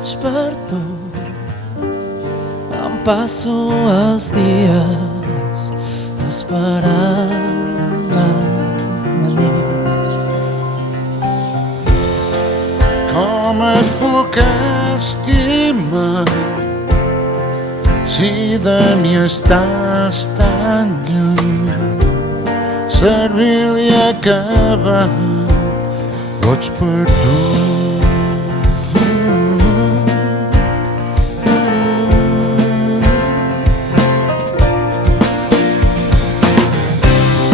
vaig per tu. Em passo els dies esperant la nit. Com et puc estimar si de mi estàs tan lluny? Servir-li a acabar, boig per tu.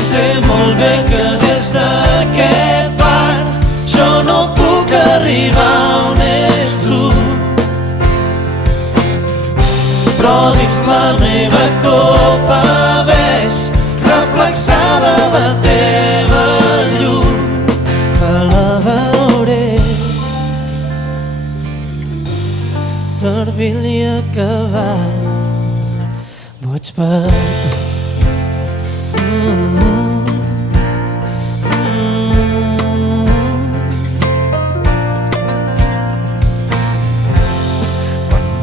Sé molt bé que des d'aquest bar jo no puc arribar on ets tu, però dins la meva copa veig reflexada la teva llum, que la veuré servir-li a acabar, boig per tu.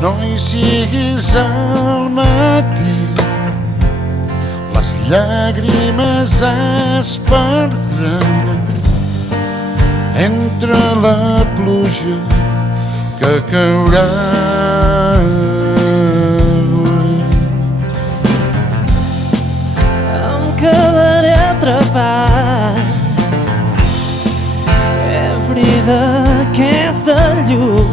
No hi siguis al matí, les llàgrimes es perdran entre la pluja que caurà. Em quedaré atrapat brida aquesta llum,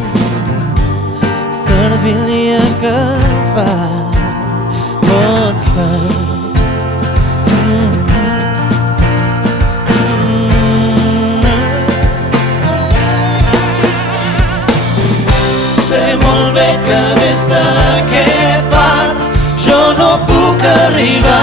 servir-li a acabar, boig per sé molt bé que des d'aquest bar jo no puc arribar